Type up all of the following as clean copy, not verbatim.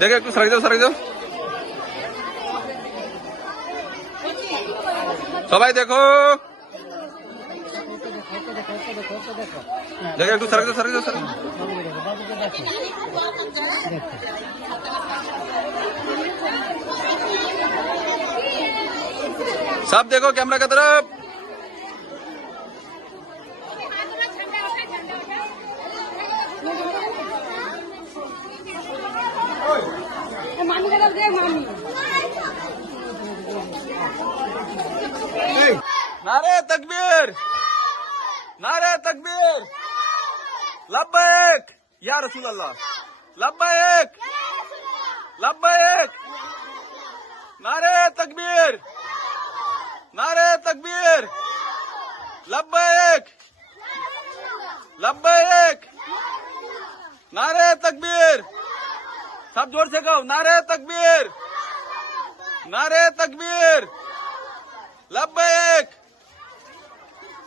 দেখে একটু সরাই দাও সবাই দেখো, দেখে একটু সরাই দাও। सब देखो कैमरा की तरफ। नारे तकबीर, नारे तकबीर, लब्बैक या रसूल अल्लाह, लब्बैक लब्बैक, नारे तकबीर, नारे तकबीर, लब्बैक लब्बैक, नारे तकबीर, सब जोर से कहो, नारे तकबीर, नारे तकबीर, लब्बैक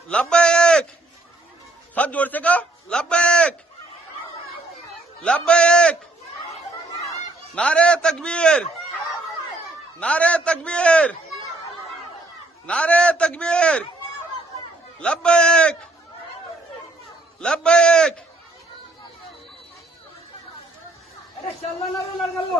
लब्बैक, सब जोर से कहो, लब्बैक लब्बैक, नारे तकबीर, नारे तकबीर, नारे तकबीर, लब्बैक लब्बैक। अरे चलना ना लो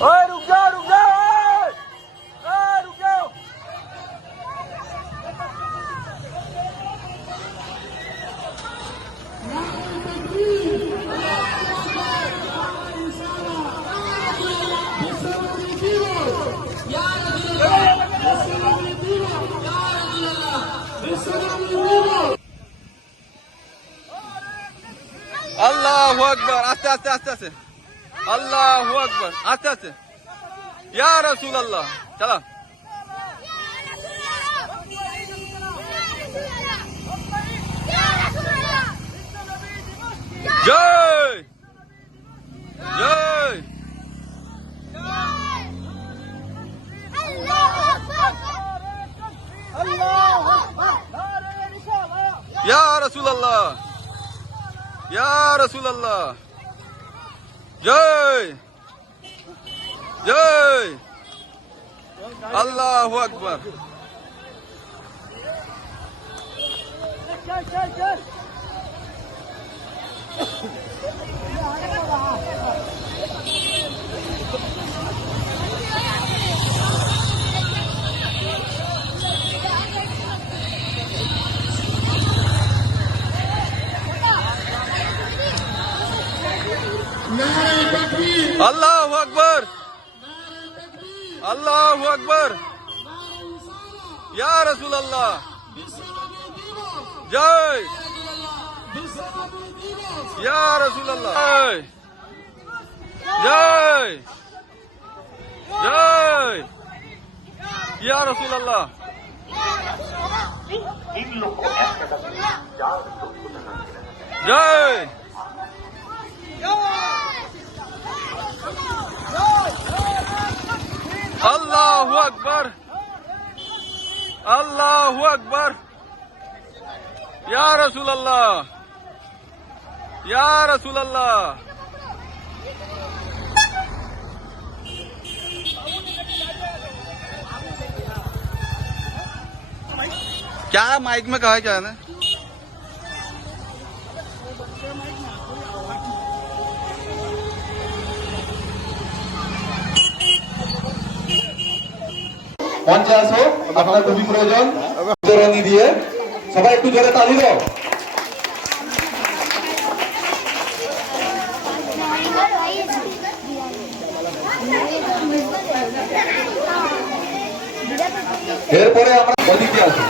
ओए रुक जाओ रुक जाओ, ओए रुक जाओ। अल्लाहु अकबर, आस्ते आस्ते आस्ते आस्ते, अल्लाहु अकबर, आस्ते आस्ते, या रसूल अल्लाह, चला। जय जय, या रसूल अल्लाह, या रसूल अल्लाह, जय जय, अल्लाहु अकबर। अल्लाहु अकबर, अल्लाहु अकबर, या रसूल अल्लाह, जय या रसूल अल्लाह, जय जय या रसूल अल्लाह। जय अल्लाहु अकबर, अल्लाहु अकबर, या रसूल अल्लाह, या रसूल अल्लाह। क्या माइक में कहा है क्या है? মঞ্চে আসো, আপনার খুবই প্রয়োজন। উত্তরণী দিয়ে সবাই একটু জোরে তালি দাও। এরপরে আমরা ওদিকে আসি।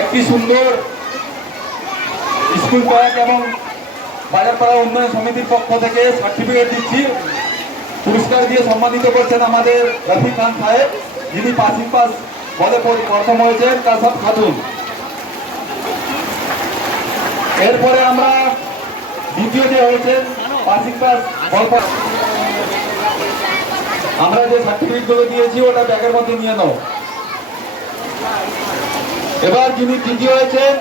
একটি সুন্দর স্কুল ব্যাগ এবং বাজারপাড়া উন্নয়ন সমিতির পক্ষ থেকে সার্টিফিকেট দিচ্ছি। পুরস্কার দিয়ে সম্মানিত করছেন আমাদের রফিক খান সাহেব, যিনি পাসিং পাস বলে প্রথম হয়েছেন কাসাব খাতুন। এরপরে আমরা দ্বিতীয় যে হয়েছেন পাসিং পাস আমরা যে সার্টিফিকেট গুলো দিয়েছি ওটা ব্যাগের মধ্যে নিয়ে নাও। এবার যিনি তৃতীয় হয়েছেন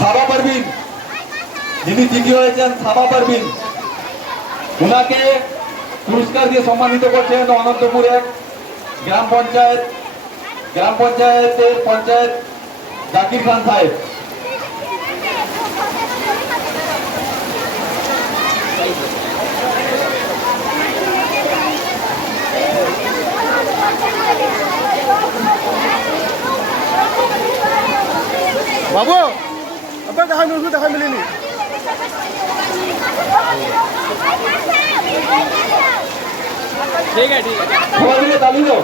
সাবা পারভিন, যিনি তৃতীয় হয়েছেন সাবা পারভিন, ওনাকে পুরস্কার দিয়ে সম্মানিত করছেন অনন্তপুর এক গ্রাম পঞ্চায়েতের পঞ্চায়েত জাকির খান সাহেব। বাবু আপনার দেখা মিলেনি। ঠিক আছে সবাই মিলে তালি দাও।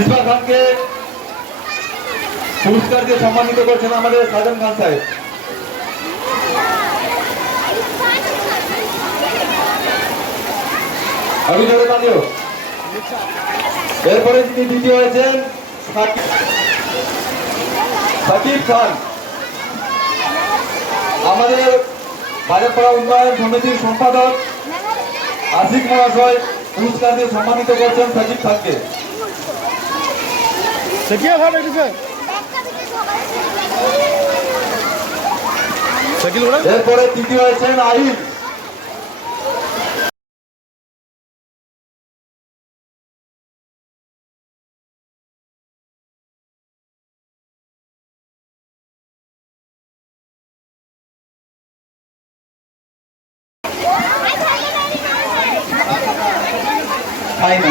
ইসমাইল খানকে পুরস্কার দিয়ে সম্মানিত করছেন আমাদের সাজান খান সাহেব। আমি ধরে তালিও। এরপরে যিনি দ্বিতীয় হয়েছেন সাকিব খান, আমাদের বাজারপাড়া উন্নয়ন সমিতির সম্পাদক আশিক মহাশয় পুরস্কার দিয়ে সম্মানিত করছেন সাকিব খানকে। এরপরে তৃতীয় হয়েছেন আহিল।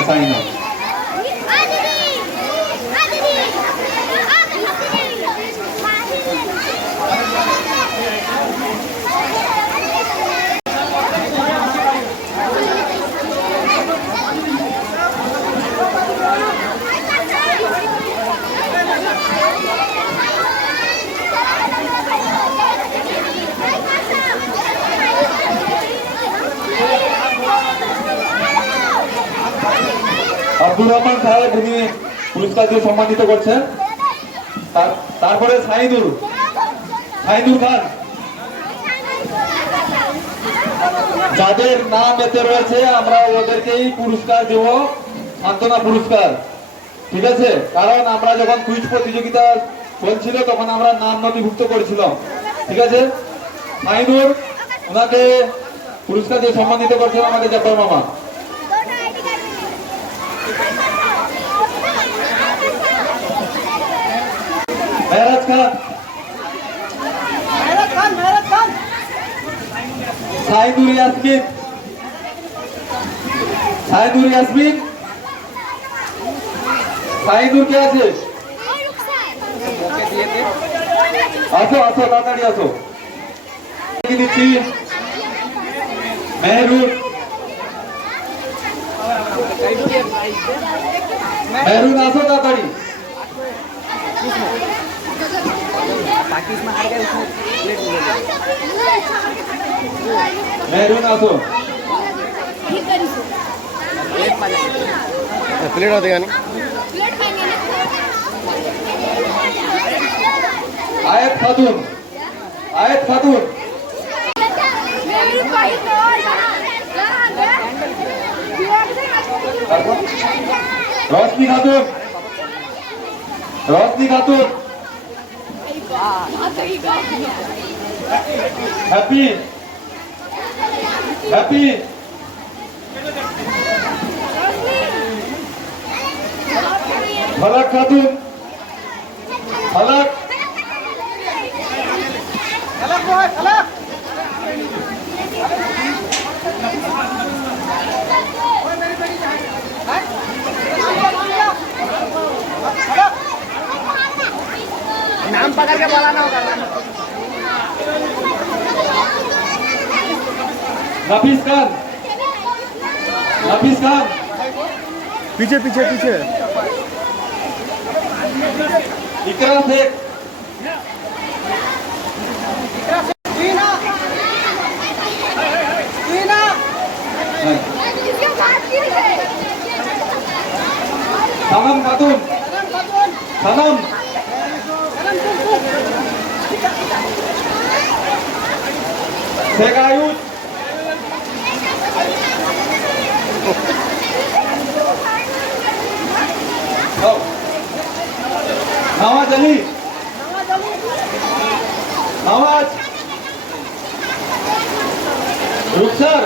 সাইনা আব্দুর রহমান সাহেব, উনি পুরস্কার দিয়ে সম্মানিত করছেন। তারপরে সাইদুর খান, যাদের নাম এতে রয়েছে আমরা ওদেরকেই পুরস্কার দেব, সান্ত্বনা পুরস্কার। ঠিক আছে, কারণ আমরা যখন কুইজ প্রতিযোগিতা চলছিল তখন আমরা নাম নথিভুক্ত করেছিলাম। ঠিক আছে, সাইদুর, ওনাকে পুরস্কার দিয়ে সম্মানিত করছেন আমাদের জাফর মামা। মেহরাজ খান, সাইদুর ইয়াসমিন, সাইদুর কে আছে? আসো তাড়াতাড়ি আসো। দিচ্ছি মেহরুন আসো তাড়াতাড়ি। মেহরুন আসো। प्लेट होते गानी आयत खातून रोशनी खातून हैप्पी फलक खातून नाफिस खान, नाफिस खान, पीछे पीछे पीछे इकरा शेख, सनम खातून, सनम, शेख आयुष, नवाज अली, नवाज, रुखसर,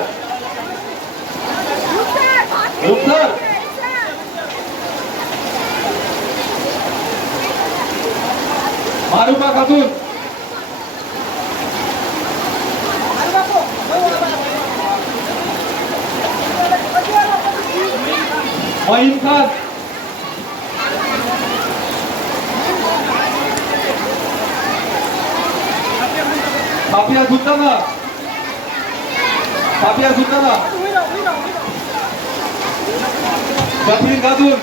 रुखसर, मारूफा खातून, मोहिम खान, साफिया सुल्ताना, साफिया सुल्ताना, जफरीन खातून,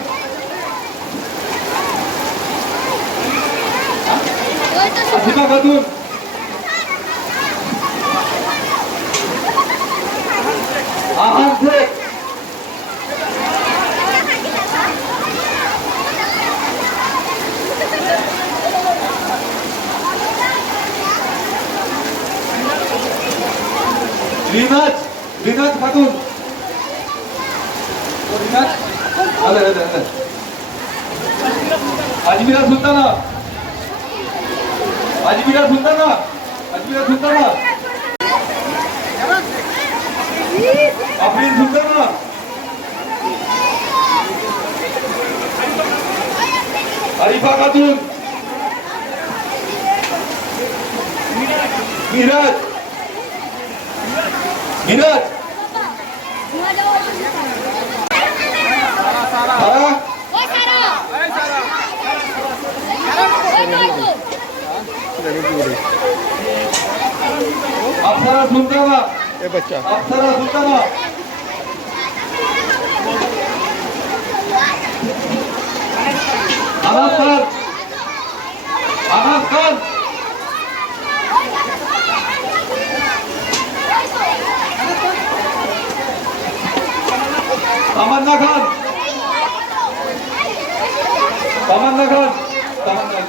आसिफा खातून, आहान शेख, रिनाज, रिनाज खातून, रिनाज, अरे अरे अरे, अजमीरा सुल्ताना, अजमीरा सुल्ताना, अजमीरा सुल्ताना, अफरीन सुल्ताना, अरीफा खातून, मिराज, मिराज, सारा, अप्सरा सुल्ताना, ये बच्चा अप्सरा सुल्ताना, अनास खान, अनास खान, तमन्ना खान, तमन्ना खान, तमन्ना,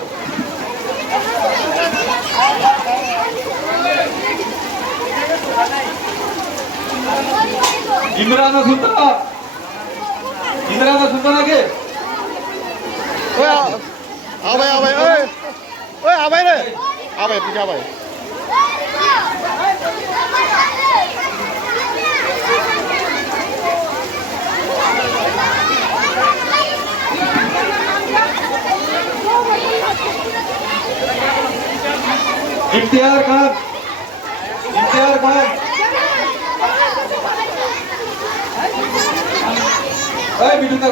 इमराना सुल्ताना, इमराना सुल्ताना के ओए आ भाई ओए आ भाई रे आ भाई पीछे आ भाई इम्तियार खान, इम्तियार खान, बिटू ना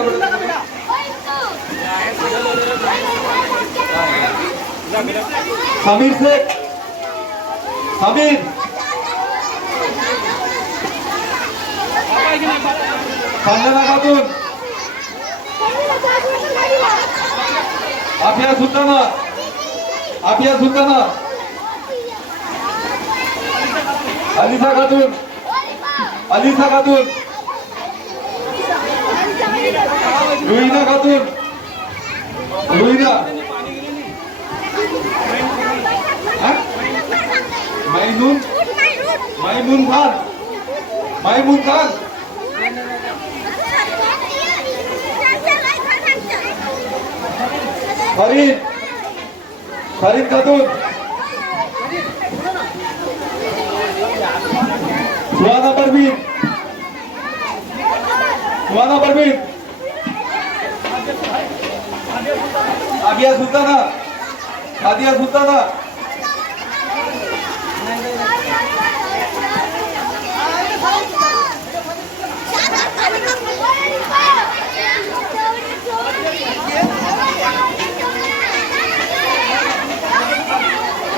समीर शेख, समीर, संजना खातून, आफिया सुल्ताना, आफिया सुल्ताना, अलीसा खातून, अलीसा खातून, रुईना खातून, रुईना, माइनून, माइमून खान, माइमून खान, फरीद, फरीद खातून, सुहाना परवीन, सुहाना परवीन, आबिया सुल्ताना, आदिया सुल्ताना,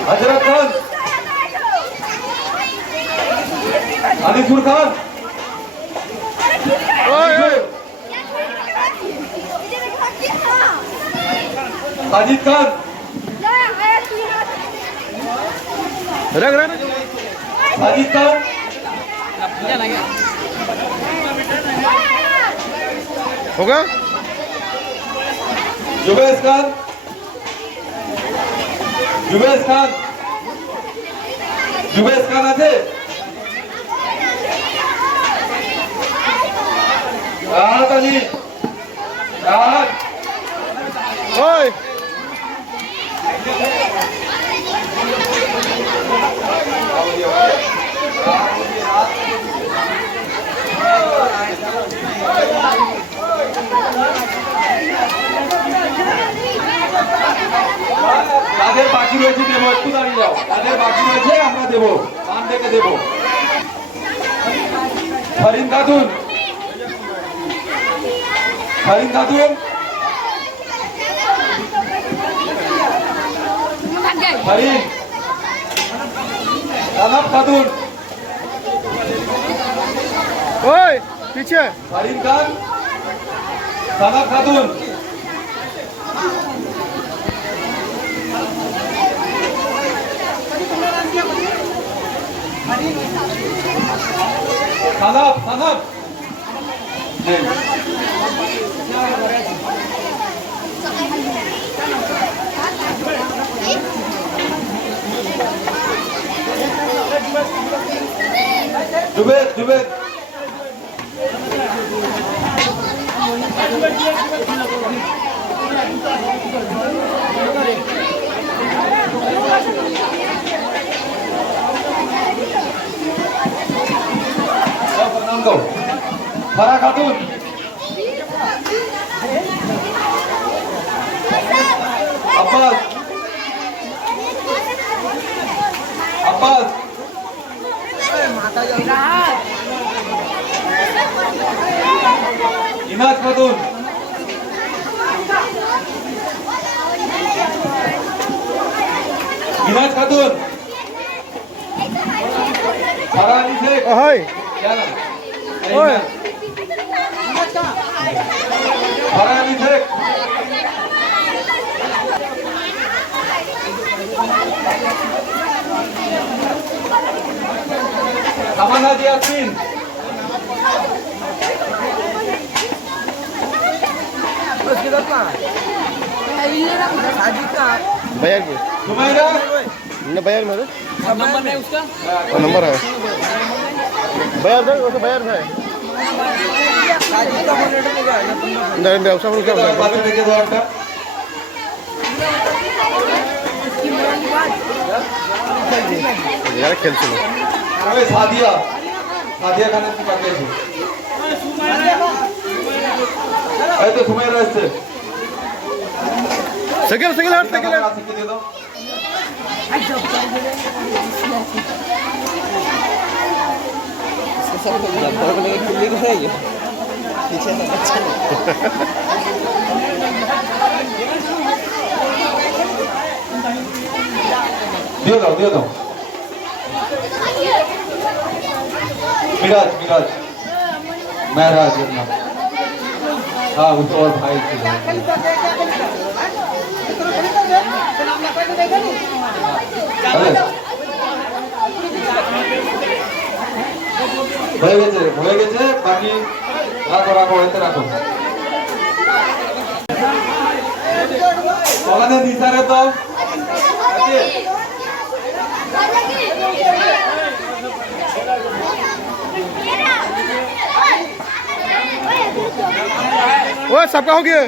हजरत खान, আনিসুর খান, ওই ওই সাজিদ খান, রাখ রাখ সাজিদ খান, होगा जुबेश खान, जुबेश खान, जुबेश खान আছে রাহাত আলী, রাহাত, ওই যাদের বাকি রয়েছে দেবো, একটু দাঁড়িয়ে যাও, যাদের বাকি রয়েছে আমরা দেবো, পান ডেকে দেবো। ফারিন খাতুন, ফারিন খাতুন, ফারিন, রানাব খাতুন, ওই পিছে ফারিন খান, রানাব খাতুন, সানাব, সানাব নেই। Zubed, Zubed, Fernando, Farah Khatun, Abbas, Abbas, Inaz Khatun, Inaz Khatun, Farah Ali Sheikh, ওই क्या नाम? ওই Farah Ali Sheikh, Tamanna Yasmin, bag में Sumaira, ना बैग में नंबर है उसका नंबर है बैग दे वो तो बैग है नहीं उसका बोल क्या पाँच রেখে দাও একটা। यार खेल चलो ওই সাদিয়া, সাদিয়া খানের কি বাকি আছে? এই তো সুমাইরা আসছে। सेकंड सेकंड हाथ सेकंड আসিফকে দিয়ে দাও। দিয়ে দাও, দিয়ে দাও। मिराज, मिराज, महराज ये नाम। हाँ वो तो और भाई थे। अरे হয়ে গেছে বাকি রাখো রাখো এতে রাখো ওখানে দিশারে তো वो सबका हो गया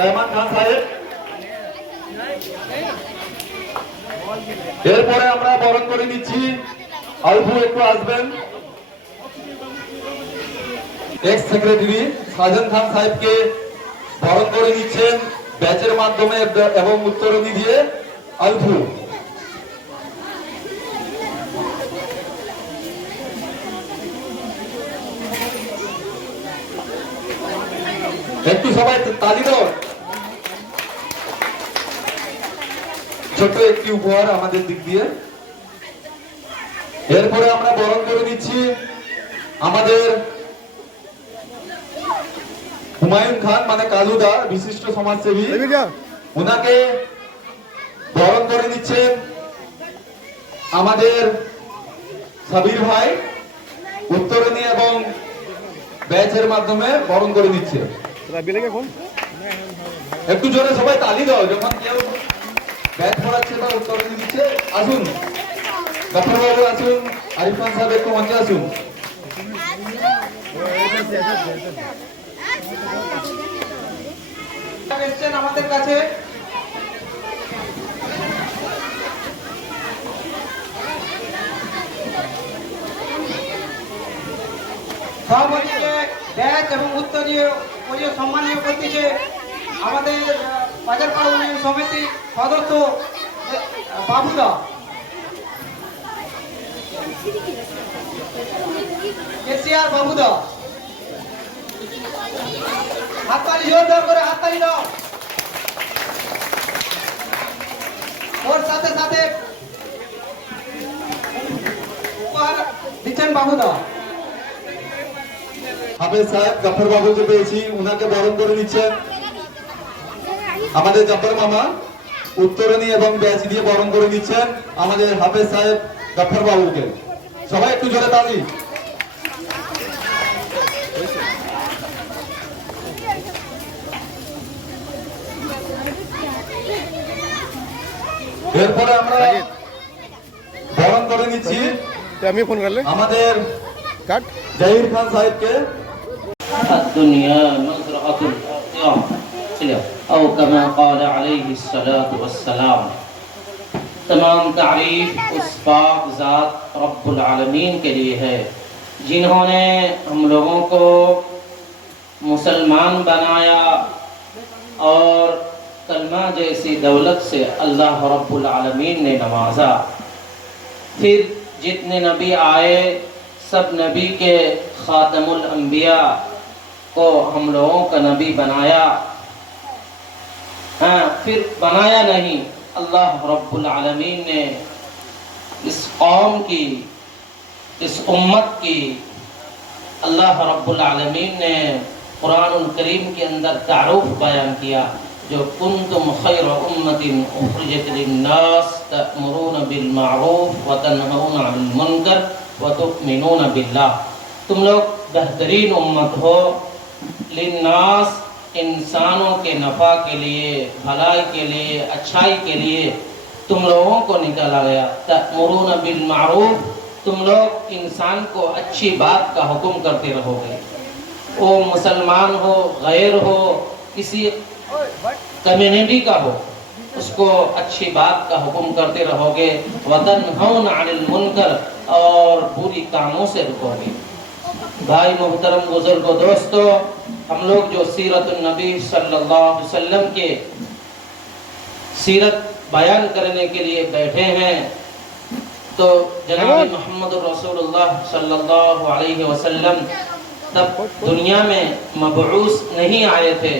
रहमान खान साहेब এরপরে আমরা বরণ করে নিচ্ছি আলফু একটু আসবেন এক্স সেক্রেটারি সাজন খান সাহেবকে বরণ করে নিচ্ছেন ব্যাচের মাধ্যমে এবং উত্তরণী দিয়ে আলফু একটু সবাই তালি দাও ছোট্ট একটি উপহার আমাদের দিক দিয়ে। এরপরে আমরা বরণ করে নিচ্ছি আমাদের হুমায়ুন খান মানে কালুদা, বিশিষ্ট সমাজসেবী, ওনাকে বরণ করে নিচ্ছেন আমাদের সাবির ভাই, উত্তরণী এবং ব্যাচের মাধ্যমে বরণ করে নিচ্ছে। একটু জোরে সবাই তালি দাও যখন কেউ ব্যাচ পড়াচ্ছে বা উত্তরণী দিচ্ছে। আসুন গফর বাবু, আসুন আরিফ খান সাহেব, একটু মঞ্চে আসুন। এসছেন আমাদের কাছে সভাপতিকে ব্যাচ এবং উত্তরীয় সম্মানীয় করতেছে আমাদের বাজারপাড়া উন্নয়ন সমিতির সদস্য বাবুদা। কেসিআর বাবুদা, হাততালি জোরদার করে হাততালি দাও। ওর সাথে সাথে উপহার দিচ্ছেন বাবুদা। হাফেজ সাহেব গফর বাবুকে পেয়েছি, উনাকে বরণ করে নিচ্ছেন আমাদের জাফর মামা, উত্তরণী এবং ব্যাচ দিয়ে বরণ করে নিচ্ছেন আমাদের হাফেজ সাহেব গফর বাবুকে। সবাই একটু জোরে তালি। এরপরে আমরা বরণ করে নিচ্ছি আমাদের জাহির খান সাহেবকে। الدنيا مزرعة الآخرة أو كما قال عليه الصلاة والسلام۔ تمام تعریف اس پاک ذات رب العالمین کے لیے ہے جنہوں نے ہم لوگوں کو مسلمان بنایا اور کلمہ جیسی دولت سے اللہ رب العالمین نے نوازا۔ پھر جتنے نبی آئے سب نبی کے خاتم الانبیاء کو ہم لوگوں کا نبی بنایا، پھر بنایا نہیں، اللہ رب العالمین نے اس قوم کی، اس امت کی، اللہ رب العالمین نے قرآن الکریم کے اندر تعارف بیان کیا جو کنتم خیر امت اخرجت للناس تأمرون بالمعروف وتنہون عن المنکر وتؤمنون باللہ۔ تم لوگ بہترین امت ہو، للناس انسانوں کے نفع کے لیے، بھلائی کے لیے، اچھائی کے لیے تم لوگوں کو نکالا گیا۔ تأمرون بالمعروف، تم لوگ انسان کو اچھی بات کا حکم کرتے رہو گے، وہ مسلمان ہو، غیر ہو، کسی کمیونٹی کا ہو، اس کو اچھی بات کا حکم کرتے رہو گے۔ وَتَنْهَوْنَ عَنِ الْمُنْكَرِ، اور بری کاموں سے رکو گے۔ بھائی محترم، بزرگ و دوستو، ہم لوگ جو سیرت النبی صلی اللہ علیہ وسلم کے سیرت بیان کرنے کے لیے بیٹھے ہیں، تو جناب محمد رسول اللہ صلی اللہ علیہ وسلم تب دنیا میں مبعوث نہیں آئے تھے،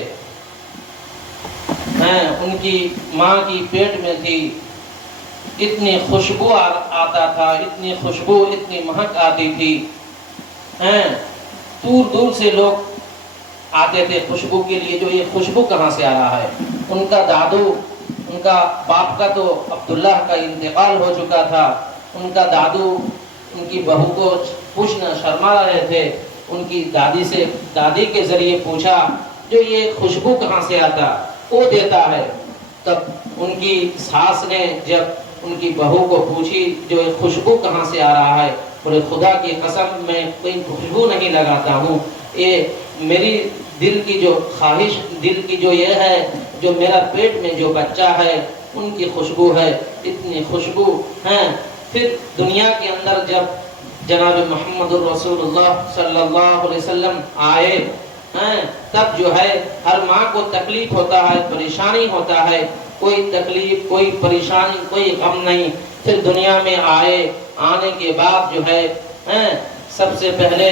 ان کی ماں کی پیٹ میں تھی، اتنی خوشبو آتا تھا، اتنی خوشبو، اتنی مہک آتی تھی، دور دور سے لوگ آتے تھے خوشبو کے لیے، جو یہ خوشبو کہاں سے آ رہا ہے۔ ان کا دادو، ان کا باپ کا تو عبداللہ کا انتقال ہو چکا تھا، ان کا دادو ان کی بہو کو پوچھنا شرما رہے تھے، ان کی دادی کے ذریعے پوچھا جو یہ خوشبو کہاں سے آتا، وہ دیتا ہے۔ تب ان کی ساس نے جب ان کی بہو کو پوچھی جو یہ خوشبو کہاں سے آ رہا ہے، بولے خدا کی قسم میں کوئی خوشبو نہیں لگاتا ہوں، یہ میری دل کی جو خواہش، دل کی جو یہ ہے، جو میرا پیٹ میں جو بچہ ہے ان کی خوشبو ہے، اتنی خوشبو ہیں۔ پھر دنیا کے اندر جب جناب محمد الرسول اللہ صلی اللہ علیہ وسلم آئے، تب جو ہے ہر ماں کو تکلیف ہوتا ہے، پریشانی ہوتا ہے، کوئی تکلیف، کوئی پریشانی، کوئی غم نہیں۔ پھر دنیا میں آئے، آنے کے بعد جو ہے سب سے پہلے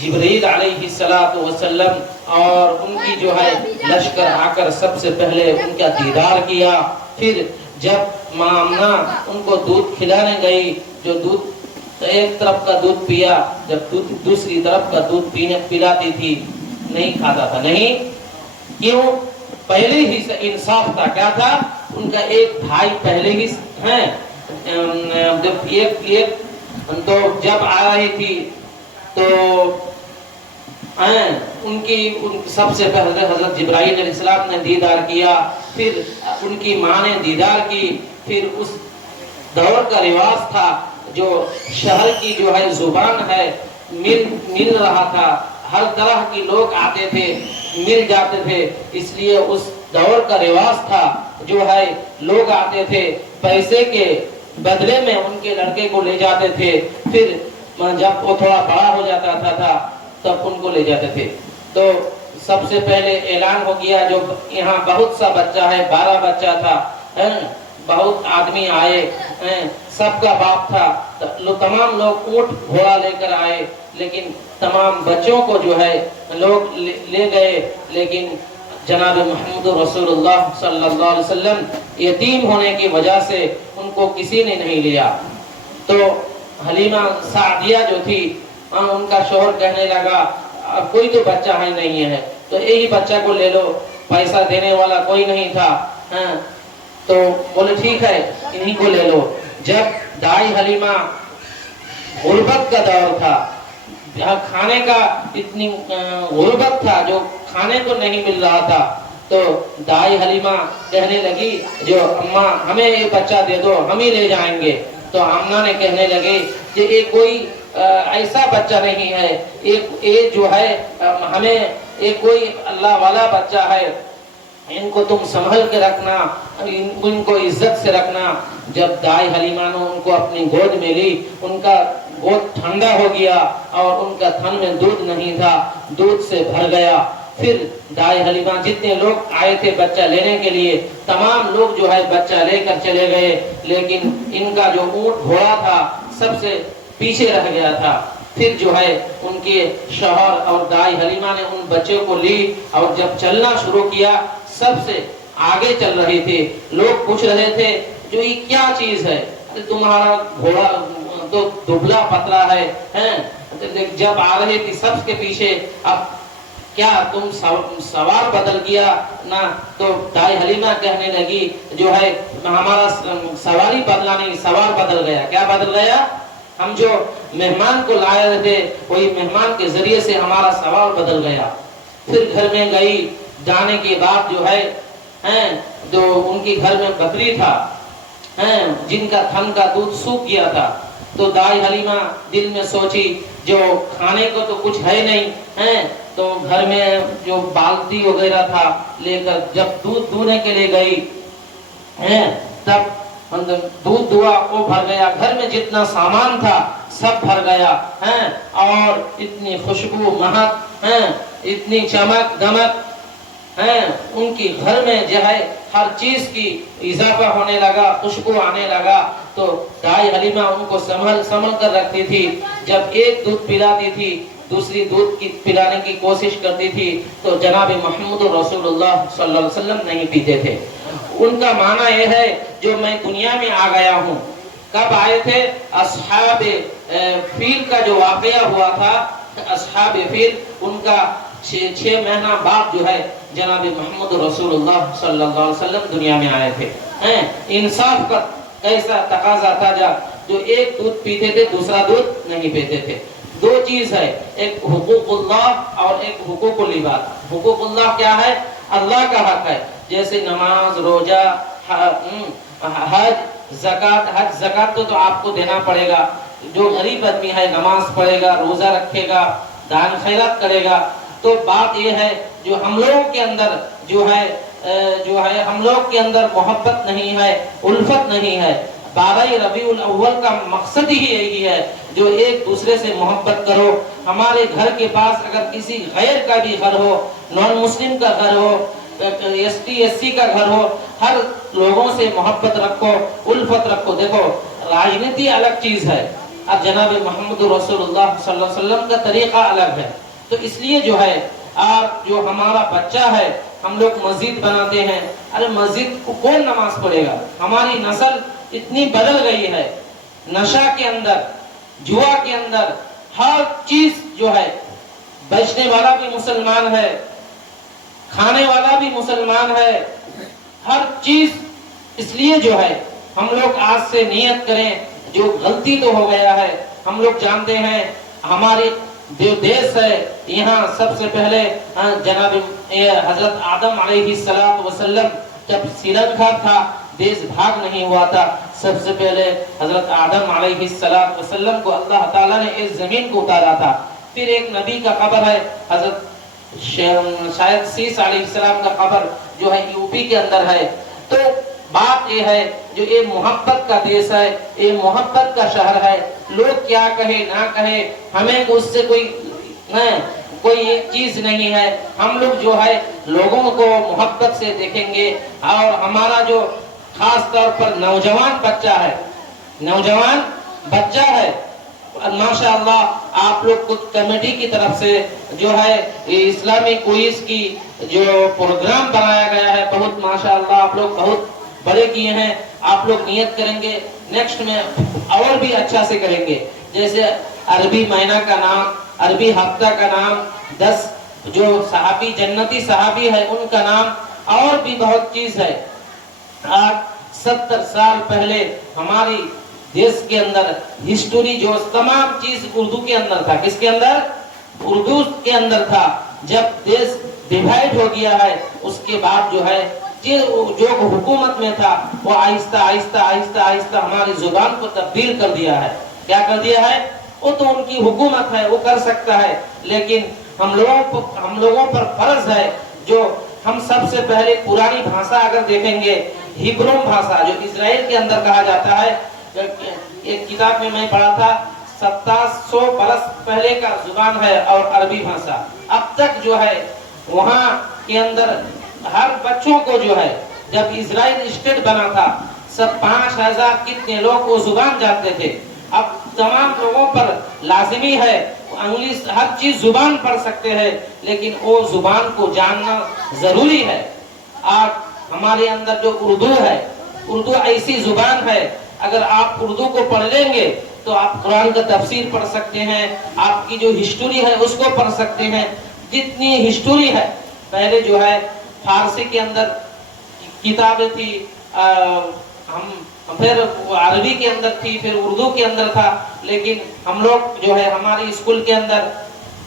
جبریل علیہ السلام اور ان کی جو ہے لشکر آ کر سب سے پہلے ان کا دیدار کیا، پھر जब माँ अम्ना उनको दूध खिलाने गई, जो दूध एक तरफ का दूध पिया, जब दूसरी तरफ का दूध पिलाती थी, नहीं खाता था। नहीं, क्यों? पहले ही से इंसाफ था। क्या था? उनका एक भाई पहले ही हैं, जब एक तो जब आ रही थी तो उनकी सबसे पहले हजरत जिब्राइल अलैहिस्सलाम ने दीदार किया, फिर उनकी माँ ने दीदार की। फिर उस दौर का रिवाज था, जो शहर की जो है जुबान है, मिल रहा था, हर तरह के लोग आते थे, मिल जाते थे, इसलिए उस दौर का रिवाज था जो है लोग आते थे, पैसे के बदले में उनके लड़के को ले जाते थे, फिर जब वो थोड़ा बड़ा हो जाता था तब उनको ले जाते थे। तो सबसे पहले ऐलान हो गया, जो यहाँ बहुत सा बच्चा है, 12 बच्चा था, बहुत आदमी आए, सबका बाप था, तमाम लोग ऊंट घोड़ा लेकर आए, लेकिन तमाम बच्चों को जो है लोग ले गए, लेकिन जनाब मोहम्मद रसूलुल्लाह सल्लल्लाहु अलैहि वसल्लम यतीम होने की वजह से उनको किसी ने नहीं लिया। तो हलीमा सादिया जो थी, उनका शोहर कहने लगा, अब कोई तो बच्चा है नहीं है, तो यही बच्चा को ले लो, पैसा देने वाला कोई नहीं था। तो बोले ठीक है, इन्हीं को ले लो। जब दाई हलीमा गुर्बत का दौर था, जहाँ खाने का इतनी गुर्बत था, जो खाने को नहीं मिल रहा था, तो दाई हलीमा कहने लगी, जो अम्मा हमें ये बच्चा दे दो, हम ही ले जाएंगे। तो अम्मा ने कहने लगे कि ये कोई ऐसा बच्चा नहीं है, ये जो है हमें ये कोई अल्लाह वाला बच्चा है, इनको तुम संभल के रखना, इनको इज्जत से रखना। जब दाई हलीमा ने उनको अपनी गोद में ली, उनका गोद ठंडा हो गया और उनका थन में दूध नहीं था, दूध से भर गया। फिर दाई हलीमा जितने लोग आए थे बच्चा लेने के लिए, तमाम लोग जो है बच्चा लेकर चले गए, लेकिन इनका जो ऊंट घोड़ा था सबसे पीछे रह गया था। फिर जो है उनके शौहर और दाई हलीमा ने उन बच्चों को ली और जब चलना शुरू किया, सबसे आगे चल रहे थे। लोग पूछ रहे थे, जो ये क्या चीज है, तुम्हारा घोड़ा तो दुबला पतला है, हैं? जब आ रहे थे सबके पीछे, अब क्या तुम सवार बदल गया ना? तो दाई हलीमा कहने लगी, जो है हमारा सवारी बदला नहीं, सवार बदल गया। क्या बदल गया? हम जो मेहमान को लाए थे, वही मेहमान के जरिए से हमारा सवार बदल गया। फिर घर में गई, जाने के बाद जो है जो उनकी घर में बकरी था, जिनका थन का दूध सूख गया था, तो दाई हलीमा दिल में सोची, जो खाने को तो कुछ है नहीं, तो घर में जो बाल्टी वगैरह था लेकर जब दूध दूहने के लिए गई, तब दूध दुआ वो भर गया, घर में जितना सामान था सब भर गया, और इतनी खुशबू महक, इतनी चमक दमक, उनकी घर में जो है हर चीज की इजाफा होने लगा, खुशबू आने लगा। तो दाई हलीमा उनको संभल कर रखती थी। जब एक दूध पिलाती थी, दूसरी दूध की पिलाने की कोशिश करती थी, तो जनाब मोहम्मद रसूलुल्लाह सल्लल्लाहु अलैहि वसल्लम नहीं पीते थे। उनका माना यह है, जो मैं दुनिया में आ गया हूँ। कब आए थे? अस्हाब फील का जो वाकया हुआ था, अस्हाब फील, उनका 6 महीना बाद जो है जनाब मोहम्मद रसूलुल्लाह सल्लल्लाहु अलैहि वसल्लम दुनिया में आए थे। इंसाफ का कैसा तकाजा था, जो एक दूध पीते थे, दूसरा दूध नहीं पीते थे। दो चीज है, एक हुकूकुल्लाह और एक हुकूकुल इबाद। हुकूकुल्लाह क्या है? अल्लाह का हक है, जैसे नमाज, रोजा, हज, ज़कात। हज ज़कात तो आपको देना पड़ेगा। जो गरीब आदमी है नमाज पढ़ेगा, रोजा रखेगा, दान खैरात करेगा। तो बात यह है, जो हम लोगों के अंदर जो है हम लोग के अंदर मोहब्बत नहीं है, उल्फत नहीं है। 12 रबीउल अव्वल का मकसद ही यही है, जो एक दूसरे से मोहब्बत करो। हमारे घर के पास अगर किसी गैर का भी घर हो, नॉन मुस्लिम का घर हो, ST SC का घर हो, हर लोगों से मोहब्बत रखो, उल्फत रखो। देखो, राजनीति अलग चीज है, अब जनाब मोहम्मद रसूलुल्लाह सल्लल्लाहु अलैहि वसल्लम का तरीका अलग है। तो इसलिए जो है, आप जो हमारा बच्चा है, हम लोग मस्जिद बनाते हैं। अरे मस्जिद को कौन नमाज पढ़ेगा? हमारी नस्ल इतनी बदल गई है, नशा के अंदर, जुआ के अंदर, हर चीज जो है, बेचने वाला भी मुसलमान है, खाने वाला भी मुसलमान है, हर चीज। इसलिए जो है हम लोग आज से नियत करें, जो गलती तो हो गया है, हम लोग जानते हैं हमारे जो देश है, यहाँ सबसे पहले जनाब हजरत आदम अलैहिस्सलातु वसल्लम जब श्रीलंका था, देश भाग नहीं हुआ था, सबसे पहले हजरत आदम अलैहिस्सलातु वसल्लम को अल्लाह ताला ने इस जमीन को उतारा था। फिर एक नबी का कब्र है, हजरत शायद सीस अलैहिस्सलाम का कब्र जो है यूपी के अंदर है। तो बात ये है, जो ये मोहब्बत का देश है, ये मोहब्बत का शहर है, लोग क्या कहे ना कहे, हमें उससे कोई एक चीज नहीं है। हम लोग जो है लोगों को मोहब्बत से देखेंगे। और हमारा जो खास तौर पर नौजवान बच्चा है, नौजवान बच्चा है, माशाअल्लाह आप लोग कुछ कमेटी की तरफ से जो है इस्लामी क्विज की जो प्रोग्राम बनाया गया है, बहुत माशाअल्लाह आप लोग बहुत बड़े किए हैं। आप लोग नियत करेंगे नेक्स्ट में और भी अच्छा से करेंगे। जैसे अरबी महीना का नाम, अरबी हफ्ता का नाम, 10 जो सहाबी जन्नती सहाबी है उनका नाम, और भी बहुत चीज है। आज 70 साल पहले हमारी देश के अंदर हिस्ट्री जो तमाम चीज उर्दू के अंदर था। किसके अंदर? उर्दू के अंदर था। जब देश डिवाइड हो गया है, उसके बाद जो है जो हुकूमत में था वो आहिस्ता आहिस्ता आहिस्ता आहिस्ता हमारी जुबान को तब्दील कर दिया है। क्या कर दिया है? वो तो उनकी हुकूमत है, वो कर सकता है, लेकिन हम लोगों पर फर्ज है जो हम सबसे पहले पुरानी भाषा अगर देखेंगे, हिब्रू भाषा जो इजराइल के अंदर कहा जाता है, एक किताब में मैं पढ़ा था 1700 बरस पहले का जुबान है और अरबी भाषा। अब तक जो है वहाँ के अंदर हर बच्चों को जो है, जब इजराइल स्टेट बना था, सब 5000 कितने लोग वो जुबान जानते थे। अब तमाम लोगों पर लाजिमी है, इंग्लिश हर चीज जुबान पढ़ सकते हैं, लेकिन वो जुबान को जानना जरूरी है। आज हमारे अंदर जो उर्दू है, उर्दू ऐसी जुबान है, अगर आप उर्दू को पढ़ लेंगे तो आप कुरान का तफसीर पढ़ सकते हैं, आपकी जो हिस्ट्री है उसको पढ़ सकते हैं। जितनी हिस्ट्री है, पहले जो है फारसी के अंदर किताबें थी, हम फिर अरबी के अंदर थी, फिर उर्दू के अंदर था, लेकिन हम लोग जो है हमारे स्कूल के अंदर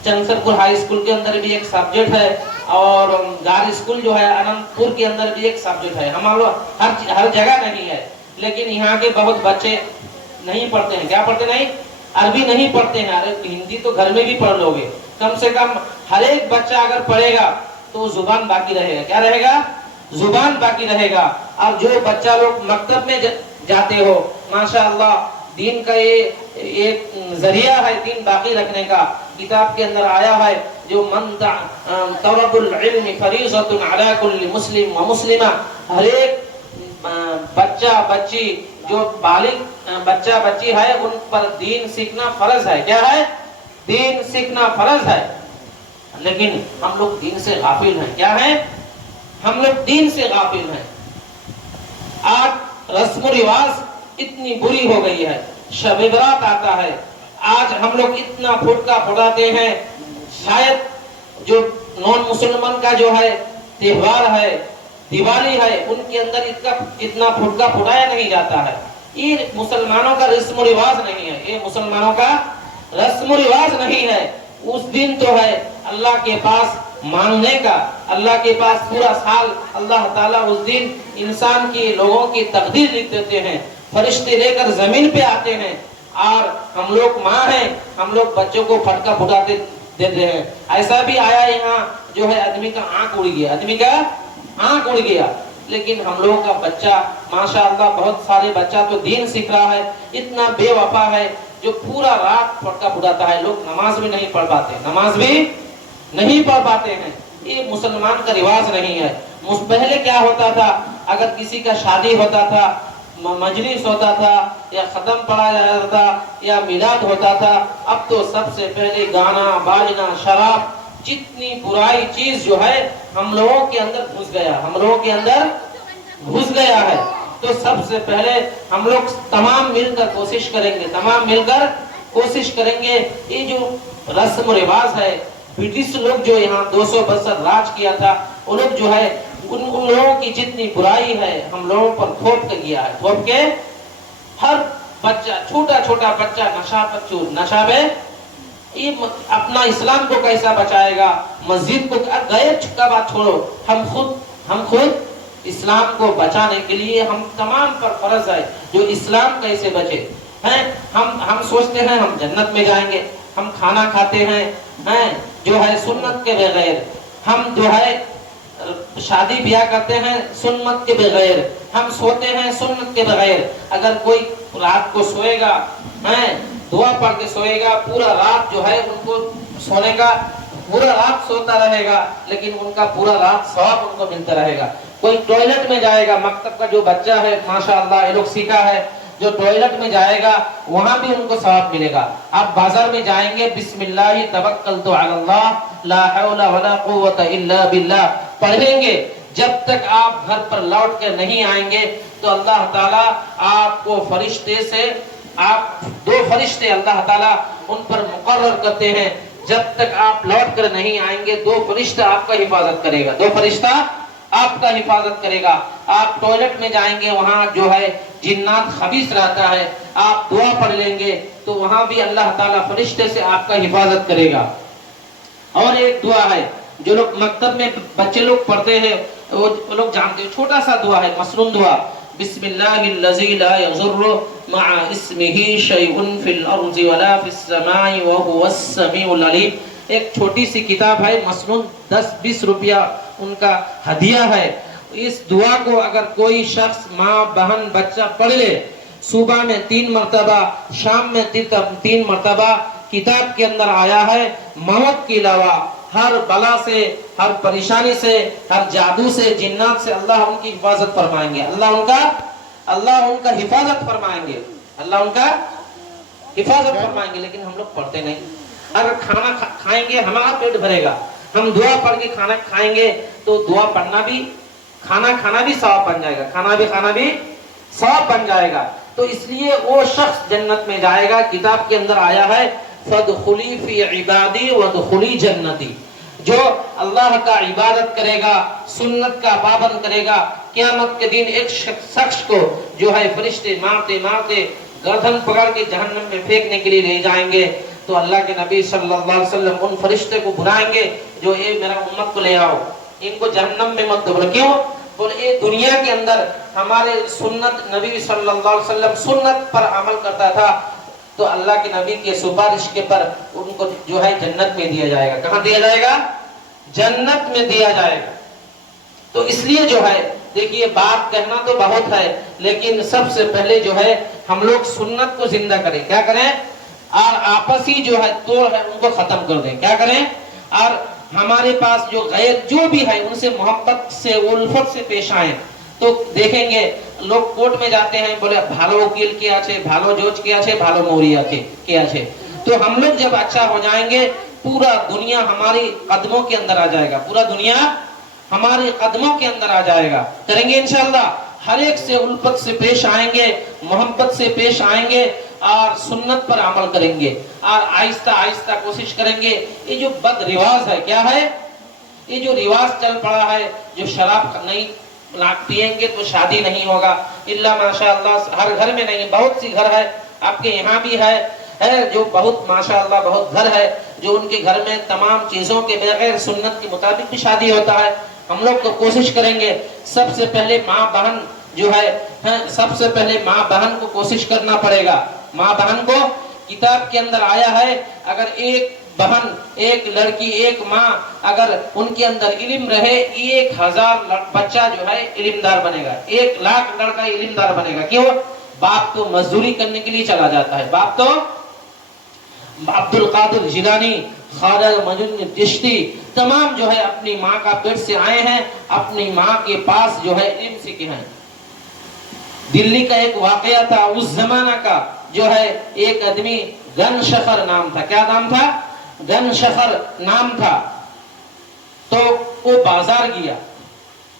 चंसरपुर हाई स्कूल के अंदर भी एक सब्जेक्ट है, और गार स्कूल जो है अनंतपुर के अंदर भी एक सब्जेक्ट है। हमारे हर जगह नहीं है, लेकिन यहाँ के बहुत बच्चे नहीं पढ़ते हैं। क्या पढ़ते नहीं? अरबी नहीं पढ़ते हैं। अरे हिंदी तो घर में भी पढ़ लोगे, कम से कम हर एक बच्चा अगर पढ़ेगा तो जुबान बाकी रहेगा। क्या रहेगा? जुबान बाकी रहेगा। और जो बच्चा लोग मकतब में जाते हो, माशाअल्लाह दीन का ये एक जरिया है दीन बाकी रखने का। किताब के अंदर आया है जो तलबुल इल्म फरीज़तुन अला कुल्ली मुस्लिम व मुस्लिमा, हर एक बच्चा बच्ची जो बालिग बच्चा बच्ची है उन पर दीन सीखना फर्ज है। क्या है? दीन सीखना फर्ज है, लेकिन हम लोग दीन से गाफिल हैं। क्या है? हम लोग दीन से गाफिल हैं। आज रस्म रिवाज इतनी बुरी हो गई है, शब बरात आता है, आज हम लोग इतना फुटका फुटाते हैं। शायद जो नॉन मुसलमान का जो है त्योहार है, दिवाली है, उनके अंदर इतना फुटका फुटाया नहीं जाता है। ये मुसलमानों का रस्म रिवाज नहीं है, ये मुसलमानों का रस्म रिवाज नहीं है। उस दिन तो है अल्लाह के पास मांगने का, अल्लाह के पास पूरा साल अल्लाह ताला उस दिन इंसान की लोगों की तकदीर लिख देते हैं, फरिश्ते लेकर जमीन पे आते हैं, और हम लोग माँ हैं, हम लोग बच्चों को फटका फुटाते देते हैं। ऐसा भी आया यहाँ जो है आदमी का आंख उड़ गया, आदमी का आंख उड़ गया, लेकिन हम लोगों का बच्चा माशाअल्लाह बहुत सारे बच्चा तो दीन सीख रहा है। इतना बेवफा है जो पूरा रात फटका फुटाता है। लोग नमाज भी नहीं पढ़ पाते, नमाज भी नहीं पढ़ पाते हैं। ये मुसलमान का रिवाज नहीं है। पहले क्या होता था, अगर किसी का शादी होता था, मजलिस होता था, या खत्म पढ़ा जाता था, या मिलाद होता था, अब तो सबसे पहले गाना बाजना शराब, जितनी बुराई चीज जो है हम लोगों के अंदर घुस गया, हम लोगों के अंदर घुस गया है। तो सबसे पहले हम लोग तमाम मिलकर कोशिश करेंगे, तमाम मिलकर कोशिश करेंगे। ये जो रस्म रिवाज है, ब्रिटिश लोग जो यहाँ 200 वर्ष राज किया था, वो लोग जो है उन लोगों की जितनी बुराई है हम लोगों पर थोप के किया है, थोप के हर बच्चा, छोटा छोटा बच्चा नशा में, ये अपना इस्लाम को कैसा बचाएगा, मस्जिद को, गैर का बात छोड़ो, हम खुद इस्लाम को बचाने के लिए हम तमाम पर फर्ज है जो इस्लाम कैसे बचे हैं। हम सोचते हैं हम जन्नत में जाएंगे, हम खाना खाते हैं जो है सुन्नत के बगैर, हम जो है शादी ब्याह करते हैं सुन्नत के बगैर, हम सोते हैं सुन्नत के बगैर। अगर कोई रात को सोएगा दुआ पढ़ के सोएगा, पूरा रात जो है उनको सोने का, पूरा रात सोता रहेगा, लेकिन उनका पूरा रात सवाब उनको मिलता रहेगा। कोई टॉयलेट में जाएगा, मकतब का जो बच्चा है माशाअल्लाह ये लोग सीखा है, जो टॉयलेट में जाएगा वहां भी उनको सवाब मिलेगा। आप बाजार में जाएंगे, बिस्मिल्लाह तवक्कलतु अलल्लाह ला हौला वला कुव्वता इल्ला बिल्लाह पढ़ेंगे, जब तक आप घर पर लौट कर नहीं आएंगे तो अल्लाह ताला आपको फरिश्ते से, आप 2 फरिश्ते अल्लाह ताला उन पर मुकर्रर करते हैं, जब तक आप लौट कर नहीं आएंगे 2 फरिश्ता आपका हिफाजत करेगा, 2 फरिश्ता आपका हिफाजत करेगा। आप टॉयलेट में जाएंगे, वहां जो है जिन्नात खबीस रहता है, आप दुआ पढ़ लेंगे तो वहां भी अल्लाह ताला फरिश्ते से आपका हिफाजत करेगा। और एक दुआ है जो लोग मकतब में बच्चे लोग पढ़ते हैं, वो लोग जानते हैं, छोटा सा दुआ है, मसनून दुआ, बिस्मिल्लाहिल्लज़ी ला यज़ुर्रु मअ इस्मिही शैउन फिल अर्ज़ि वला फिस समाई व हुवस समीउल अलीम। एक छोटी सी किताब है, मसनून 10-20 रुपया उनका हदिया है। इस दुआ को अगर कोई शख्स, माँ बहन बच्चा पढ़ ले, सुबह में 3 मरतबा, शाम में 3 मरतबा, किताब के अंदर आया है मौत के अलावा हर बला से, हर परेशानी से, हर जादू से, जिन्नात से अल्लाह उनकी हिफाजत फरमाएंगे, अल्लाह उनका हिफाजत फरमाएंगे, अल्लाह उनका हिफाजत फरमाएंगे। लेकिन हम लोग पढ़ते नहीं। अगर खाना खाएंगे हमारा पेट भरेगा, हम दुआ पढ़ के खाना खाएंगे तो दुआ पढ़ना भी, खाना खाना भी सवाब बन जाएगा, खाना भी सवाब बन जाएगा। तो इसलिए वो शख्स जन्नत में जाएगा। किताब के अंदर आया है फदखुली फी इबादी वदखुली जन्नती, जो अल्लाह का इबादत करेगा, सुन्नत का पाबंद करेगा, क़यामत के दिन एक शख्स को जो है फरिश्ते मारते मारते गर्दन पकड़ के जहन्नम में फेंकने के लिए ले जाएंगे। तो अल्लाह के नबी सल्लल्लाहु अलैहि वसल्लम उन फरिश्ते को बुलाएंगे जो ये मेरा उम्मत को ले आओ, इनको जहन्नम में मत दो। क्यों? बोले ये दुनिया के अंदर हमारे सुन्नत, नबी सल्लल्लाहु अलैहि वसल्लम सुन्नत पर अमल करता था, तो अल्लाह के नबी के सुपारिश के पर उनको जो है जन्नत में दिया जाएगा। कहाँ दिया जाएगा? जन्नत में दिया जाएगा। तो इसलिए जो है देखिए, बात कहना तो बहुत है, लेकिन सबसे पहले जो है हम लोग सुन्नत को जिंदा करें। क्या करें? और आपसी जो है तोड़ है उनको खत्म कर दें। क्या करें? और हमारे पास जो गैर जो भी है उनसे मोहब्बत से, उल्फत से पेश आए। तो देखेंगे लोग कोर्ट में जाते हैं, बोले भालो वकील किया छे, भालो जोज किया छे, भालो मौरिया किया छे। तो हम लोग जब अच्छा हो जाएंगे, पूरा दुनिया हमारी कदमों के अंदर आ जाएगा, पूरा दुनिया हमारे कदमों के अंदर आ जाएगा। करेंगे इंशाअल्लाह, हर एक से उल्फत से पेश आएंगे, मोहब्बत से पेश आएंगे और सुन्नत पर अमल करेंगे और आहिस्ता आहिस्ता कोशिश करेंगे। ये जो बद रिवाज है, क्या है? ये जो रिवाज चल पड़ा है, जो शराब नहीं पिएंगे तो शादी नहीं होगा, इल्ला माशाअल्लाह, हर घर में नहीं, बहुत सी घर है, आपके यहाँ भी है जो बहुत माशाअल्लाह बहुत घर है जो उनके घर में तमाम चीजों के बगैर सुन्नत के मुताबिक भी शादी होता है। हम लोग तो कोशिश करेंगे, सबसे पहले माँ बहन जो है सबसे पहले माँ बहन को कोशिश करना पड़ेगा। माँ बहन को किताब के अंदर आया है, अगर एक बहन, एक लड़की, एक माँ, अगर उनके अंदर इल्म रहे, 1000 बच्चा जो है इल्मदार बनेगा, 1 लाख लड़का इल्मदार बनेगा। क्यों? बाप तो मजदूरी करने के लिए चला जाता है, बाप तो अब्दुल कादिर जिलानी, ख्वाजा मजनून चिश्ती, तमाम जो है अपनी माँ का पेट से आए हैं, अपनी माँ के पास जो है इल्म सीखे हैं। दिल्ली का एक वाकया था उस जमाना का, जो है एक आदमी गन शफर नाम था। क्या नाम था? गन शफर नाम था। तो वो बाजार गया,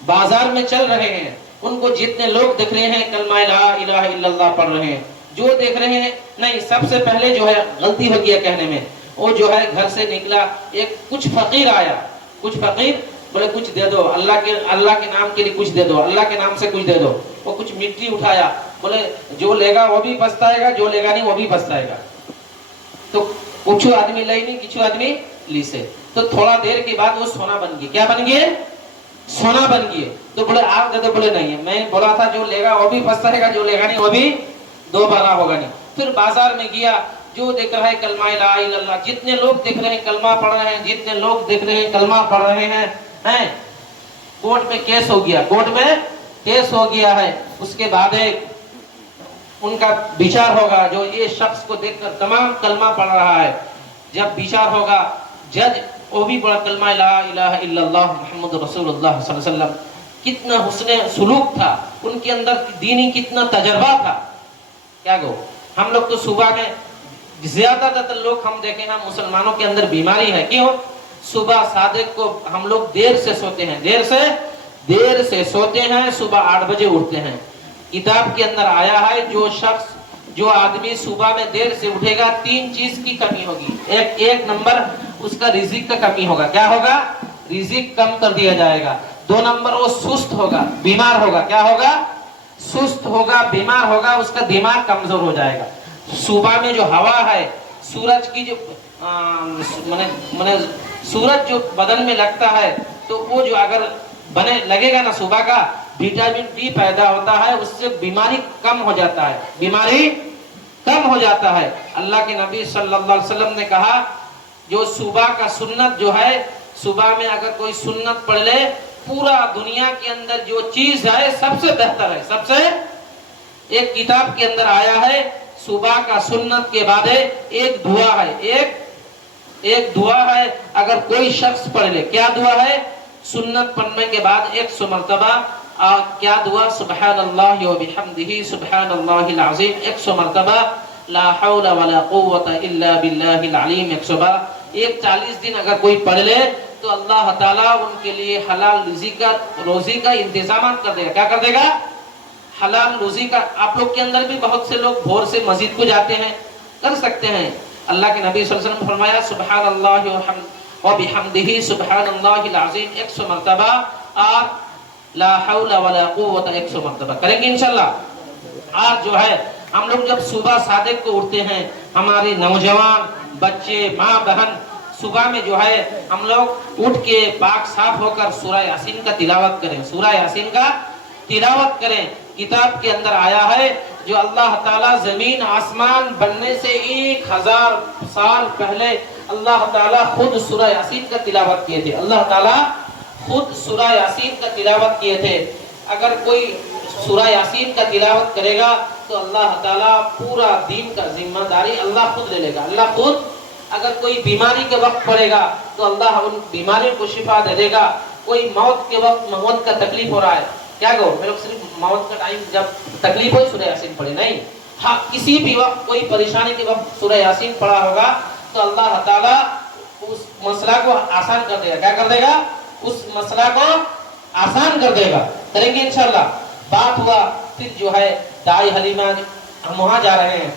बाजार में चल रहे हैं, उनको जितने लोग दिख रहे हैं कलमा ला इलाहा इल्लल्लाह पढ़ रहे हैं, जो देख रहे हैं नहीं, सबसे पहले जो है गलती हो गया कहने में, वो जो है घर से निकला, एक कुछ फकीर आया, कुछ फकीर बोले कुछ दे दो, अल्लाह के नाम के लिए कुछ दे दो, अल्लाह के नाम से कुछ दे दो। वो कुछ मिट्टी उठाया, बोले जो लेगा वो भी पछताएगा, जो लेगा नहीं वो भी पछताएगा। तो कुछ आदमी लाई नहीं, किछु आदमी ली से, तो थोड़ा देर के बाद वो सोना बन गया। क्या बन गए? सोना बन गए। तो बोले आप दे दो, बोले नहीं, मैं बोला था जो लेगा वो भी पछताएगा, जो लेगा नहीं वो भी दोबारा होगा नहीं। फिर बाजार में गया, जो देख रहा है कलमा ला इलाहा इल्लल्लाह, जितने लोग देख रहे हैं कलमा पढ़ रहे हैं, जितने लोग देख रहे हैं कलमा पढ़ रहे हैं, कोर्ट में केस हो गया, कोर्ट में केस हो गया है। उसके बाद उनका विचार होगा, जो ये शख्स को देखकर तमाम कलमा पढ़ रहा है, जब विचार होगा, जज वो भी बड़ा कलमा ला इलाहा इल्लल्लाह मुहम्मद रसूलुल्लाह सल्लल्लाहु अलैहि वसल्लम, कितना हुस्ने सुलूक था उनके अंदर, दीनी कितना तजर्बा था। क्या गो, हम लोग तो सुबह में ज्यादातर लोग हम देखे हैं मुसलमानों के अंदर बीमारी है। क्यों? सुबह सादिक को हम लोग देर से सोते हैं, देर से सोते हैं, सुबह 8 बजे उठते हैं। किताब के अंदर आया है जो आदमी सुबह में देर से उठेगा, 3 चीज की कमी होगी। एक नंबर उसका रिजिक का कमी होगा। क्या होगा? रिजिक कम कर दिया जाएगा। 2 नंबर वो सुस्त होगा, बीमार होगा। क्या होगा? सुस्त होगा, बीमार होगा, उसका दिमाग कमजोर हो जाएगा। सुबह में जो हवा है, सूरज की जो माने सूरज जो बदन में लगता है, तो वो जो अगर बने लगेगा ना सुबह का, विटामिन डी पैदा होता है, उससे बीमारी कम हो जाता है, बीमारी कम हो जाता है। अल्लाह के नबी सल्लल्लाहु अलैहि वसल्लम ने कहा, जो सुबह का सुन्नत जो है, सुबह में अगर कोई सुन्नत पढ़ ले, पूरा दुनिया के अंदर जो चीज है सबसे बेहतर है। सबसे एक किताब के अंदर आया है, सुबह का सुन्नत के बाद एक दुआ है, एक दुआ है, अगर कोई शख्स पढ़ ले। क्या दुआ है? सुन्नत पढ़ने के बाद 100 मरतबा क्या दुआ? सुब्हानल्लाहि व बिहम्दिही सुब्हानल्लाहिल अज़ीम 100 मरतबा, ला हौला वला कुव्वता इल्ला बिल्लाहिल अलीम 100 बार। 40 दिन अगर कोई पढ़ ले तो अल्लाह ताला उनके लिए हलाल रोजी का इंतजाम कर देगा। क्या कर देगा? हलाल रोजी का। आप लोग के अंदर भी बहुत से लोग भोर से मस्जिद को जाते हैं, कर सकते हैं। अल्लाह के नबी सल्लल्लाहु अलैहि वसल्लम फरमाया, सुब्हानल्लाहि व बिहम्दिही सुब्हानल्लाहिल अज़ीम 100 मरतबा और ला हौला वला कुव्वता 100 मरतबा करेंगे इंशाल्लाह। आज जो है हम लोग जब सुबह सादिक को उठते हैं, हमारे नौजवान बच्चे, माँ बहन, सुबह में जो है हम लोग उठ के पाक साफ होकर सूरह यासीन का तिलावत करें, सूरह यासीन का तिलावत करें। किताब के अंदर आया है, जो अल्लाह ताला जमीन आसमान बनने से 1000 साल पहले अल्लाह ताला खुद सूरह यासीन का तिलावत किए थे। अल्लाह ताला खुद सूरह यासीन का तिलावत किए थे। अगर कोई सूरह यासीन का तिलावत करेगा तो अल्लाह ताला पूरा दीन का जिम्मेदारी अल्लाह खुद ले लेगा। अल्लाह खुद, अगर कोई बीमारी के वक्त पड़ेगा तो अल्लाह उन बीमारियों को शिफा दे देगा। कोई मौत के वक्त मौत का तकलीफ हो रहा है, क्या गो मेरे लोग सिर्फ मौत का टाइम जब तकलीफ हो सूरह यासीन पढ़े नहीं, हाँ किसी भी वक्त कोई परेशानी के वक्त सूरह यासीन पढ़ा होगा तो अल्लाह ताला उस मसला को आसान कर देगा। क्या कर देगा? उस मसला को आसान कर देगा। करेंगे इंशाल्लाह। बात हुआ फिर जो है दाई हलीमा, हम वहाँ जा रहे हैं,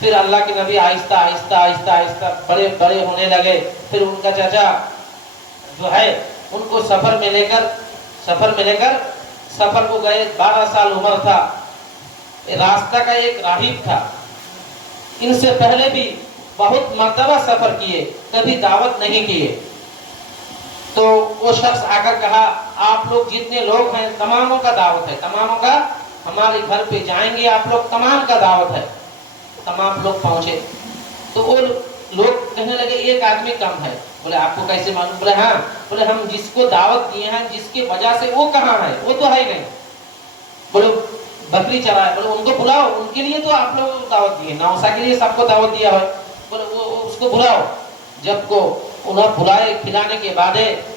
फिर अल्लाह के नबी आहिस्ता आहिस्ता आहिस्ता आहिस्ता बड़े बड़े होने लगे। फिर उनका चाचा जो है उनको सफर में लेकर सफर को गए। 12 साल उम्र था। रास्ता का एक राहिब था, इनसे पहले भी बहुत मर्तबा सफर किए, कभी दावत नहीं किए। तो वो शख्स आकर कहा, आप लोग जितने लोग हैं तमामों का दावत है, तमामों का हमारे घर पे जाएंगे, आप लोग तमाम का दावत है। तमाम लोग पहुंचे तो वो लोग कहने लगे एक आदमी कम है। बोले आपको कैसे मालूम? बोले हाँ, बोले हम जिसको दावत दिए हैं, जिसके वजह से वो कहाँ है, वो तो है नहीं। बोले बकरी चरा है, बोले उनको बुलाओ, उनके लिए तो आप लोगों को दावत दिए, नौसा के लिए सबको दावत दिया है। बोले वो उसको बुलाओ। जब को उन्हें बुलाए, खिलाने के बाद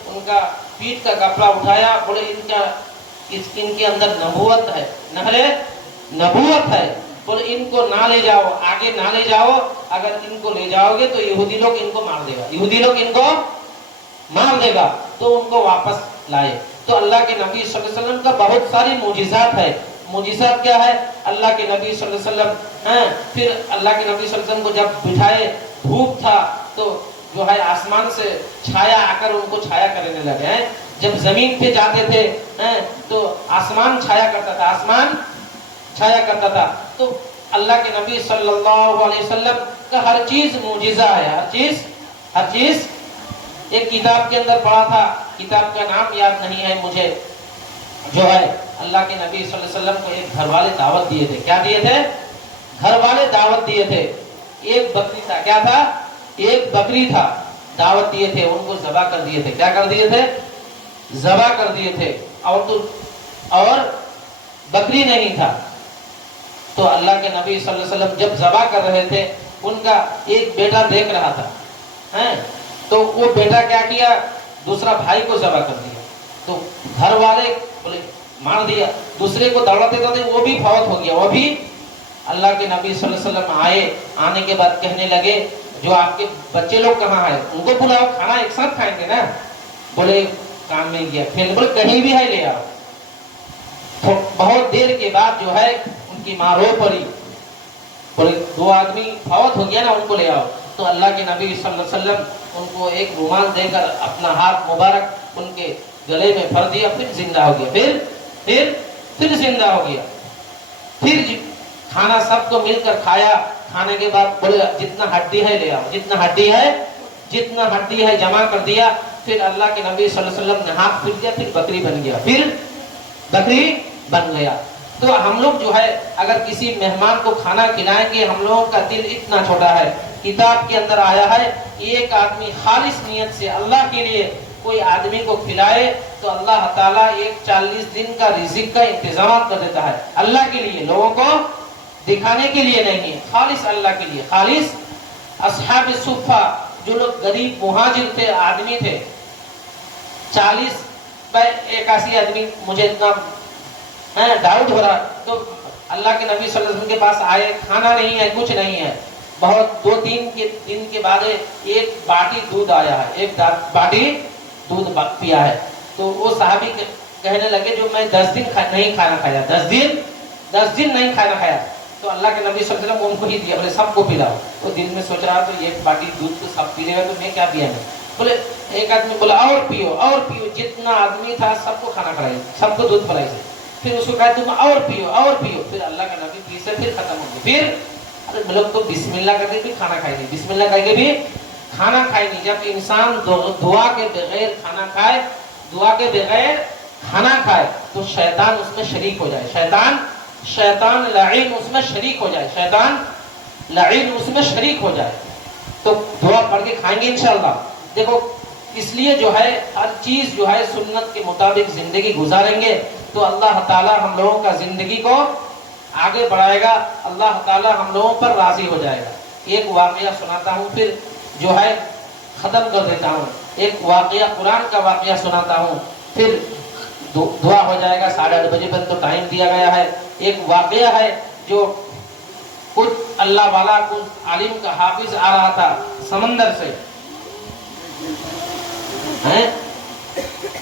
उनका पीठ का कपड़ा उठाया। बोले इनके अंदर नबूवत है, नबूवत है। बोले इनको ना ले जाओ, आगे ना ले जाओ, अगर इनको ले जाओगे तो यहूदी लोग इनको मार देगा, यहूदी लोग इनको मार देगा। तो उनको वापस लाए। तो अल्लाह के नबी सल्लल्लाहु अलैहि वसल्लम का बहुत सारी मुजिज़ात है। मुजिज़ात क्या है? अल्लाह के नबी सल्लल्लाहु अलैहि वसल्लम फिर अल्लाह के नबी सल्लल्लाहु अलैहि वसल्लम को जब बिठाए, धूप था तो जो है आसमान से छाया आकर उनको छाया करने लगे हैं। जब जमीन पे जाते थे तो आसमान छाया करता था, आसमान छाया करता था। तो अल्लाह के नबी सल्लल्लाहु अलैहि वसल्लम का हर चीज मुजिज़ा है, हर चीज। एक किताब के अंदर पढ़ा था, किताब का नाम याद नहीं है मुझे, जो है अल्लाह के नबी सल्लल्लाहु अलैहि वसल्लम को एक घर वाले दावत दिए थे। क्या दिए थे? घर वाले दावत दिए थे। एक बकरी था, क्या था? एक बकरी था, दावत दिए थे, उनको ज़बा कर दिए थे। क्या कर दिए थे? ज़बा कर दिए थे। और बकरी नहीं था। तो अल्लाह के नबी सल्लल्लाहु अलैहि वसल्लम जब ज़बा कर रहे थे, उनका एक बेटा देख रहा था, तो वो बेटा क्या किया? दूसरा भाई को ज़बा कर दिया। तो घर वाले बोले मार दिया, दूसरे को दौड़ाते दौड़ाते वो भी फौत हो गया। वो भी अल्लाह के नबी सल्लल्लाहु अलैहि वसल्लम आए, आने के बाद कहने लगे जो आपके बच्चे लोग कहाँ हैं, उनको बुलाओ, खाना एक साथ खाएंगे ना। बोले काम में गया, फिर बोले कहीं भी है ले आओ। तो बहुत देर के बाद जो है उनकी माँ रो पड़ी, बोले दो आदमी फौत हो गया ना, उनको ले आओ। तो अल्लाह के नबी सल्लल्लाहु अलैहि वसल्लम उनको एक रुमाल देकर अपना हाथ मुबारक उनके गले में भर दिया, फिर जिंदा हो गया। फिर जिंदा हो गया। फिर खाना सबको मिलकर खाया। खाने के बाद बोले जितना हड्डी है ले आओ, जितना हड्डी है जमा कर दिया। फिर अल्लाह के नबी सल्लल्लाहु अलैहि वसल्लम ने हाथ फिर दिया, फिर बकरी बन गया, फिर बकरी बन गया। तो हम लोग जो है अगर किसी मेहमान को खाना खिलाएंगे, हम लोगों का दिल इतना छोटा है। किताब के अंदर आया है एक आदमी खालिस नियत से अल्लाह के लिए कोई आदमी को खिलाए तो अल्लाह ताला एक 40 दिन का रिज़्क का इंतजाम कर देता है। अल्लाह के लिए, लोगों को दिखाने के लिए नहीं है, खालिस अल्लाह के लिए। खालिस असहाब सुफ़ा जो लोग गरीब मुहाजिर थे, आदमी थे, 40/81 आदमी, मुझे इतना डाउट हो रहा। तो अल्लाह के नबी सल्लल्लाहु अलैहि वसल्लम के पास आए, खाना नहीं है, कुछ नहीं है। बहुत 2-3 दिन के बाद एक बाटी दूध आया है, एक बाटी दूध पिया है। तो वो साहबी कहने लगे जो मैं 10 दिन नहीं खाना खाया, 10 दिन नहीं खाना खाया। तो अल्लाह के नबी सल्लल्लाहु अलैहि वसल्लम उनको ही दिया, बोले सबको पिलाओ। तो दिल में सोच रहा तो एक बाटी दूध तो सब पी लेगा, तो मैं क्या पिया नहीं। बोले एक आदमी बोला और पियो, जितना आदमी था सबको खाना खिलाइए, सबको दूध पिलाइए। फिर उसको कहा तुम और पियो। फिर अल्लाह के नबी पी से फिर खत्म हो गया। फिर अरे लोग तो बिस्मिल्लाह करके भी खाना खाएंगे, बिस्मिल्लाह करके भी खाना खाएंगे। जब इंसान दुआ के बगैर खाना खाए, दुआ के बगैर खाना खाए तो शैतान उसमें शरीक हो जाए, शैतान लाइन उसमें शरीक हो जाए, शैतान लाइन उसमें शरीक हो जाए। तो दुआ पढ़ के खाएंगे इंशाअल्लाह। देखो इसलिए जो है हर चीज जो है सुन्नत के मुताबिक जिंदगी गुजारेंगे तो अल्लाह ताला हम लोगों का जिंदगी को आगे बढ़ाएगा, अल्लाह ताला हम लोगों पर राजी हो जाएगा। एक वाकया सुनाता हूँ, फिर जो है खत्म कर देता हूँ। एक वाकया, कुरान का वाकया सुनाता हूँ, फिर दुआ हो जाएगा। 8:30 बजे पर तो टाइम दिया गया है। एक वाकया है जो कुछ अल्लाह वाला, कुछ आलिम का हाफिज आ रहा था समंदर से,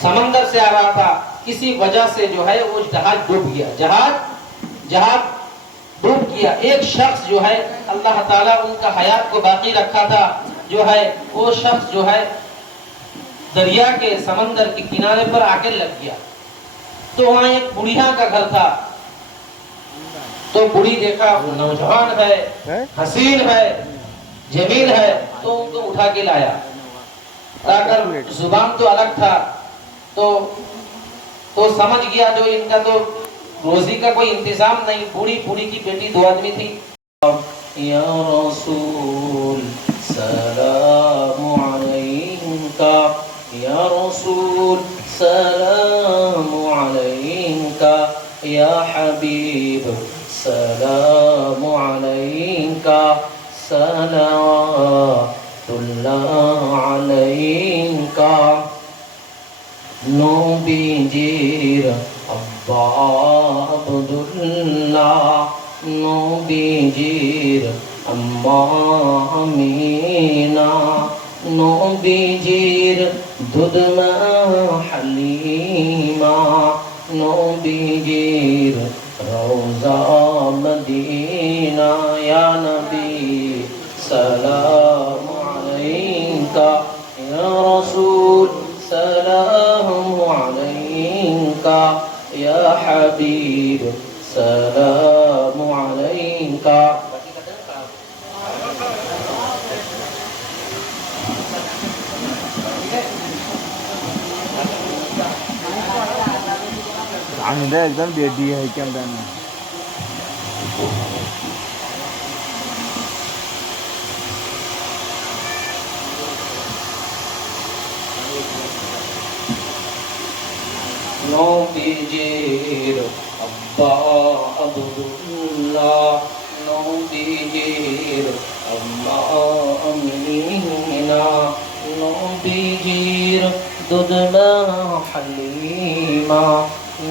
समंदर से आ रहा था। किसी वजह से जो है वो जहाज डूब गया, जहाज डूब गया। एक शख्स जो है अल्लाह ताला उनका हयात को बाकी रखा था, जो है वो शख्स जो है दरिया के समंदर के किनारे पर आके लग गया। तो वहां एक बुढ़िया का घर था। तो बुढ़ी देखा वो नौजवान है, हसीन है, जमील है, तो उनको उठा के लाया। लाकर जुबान तो अलग था, तो समझ गया जो इनका तो रोजी का कोई इंतजाम नहीं। बूढ़ी की बेटी 2 आदमी थी। या रसूल सलाम अलैका, या रसूल सलाम अलैका, या हबीब सलाम अलैका, सलावतुल्लाह अलैका। नबीजीर अब्बा अब्दुल्लाह, नबीजीर अम्मा अमीना, नबीजीर دودما حلیما نبیجیر روزہ مدینہ یا نبی سلام علیکہ یا رسول سلام علیکہ یا حبیب سلام علیکہ. আনন্দে একদম রেডি হয়ে কেমন নবীজির আব্বা আব্দুল্লাহ নবীজির আম্মা আমিনা নবীজির দুধমা হালিমা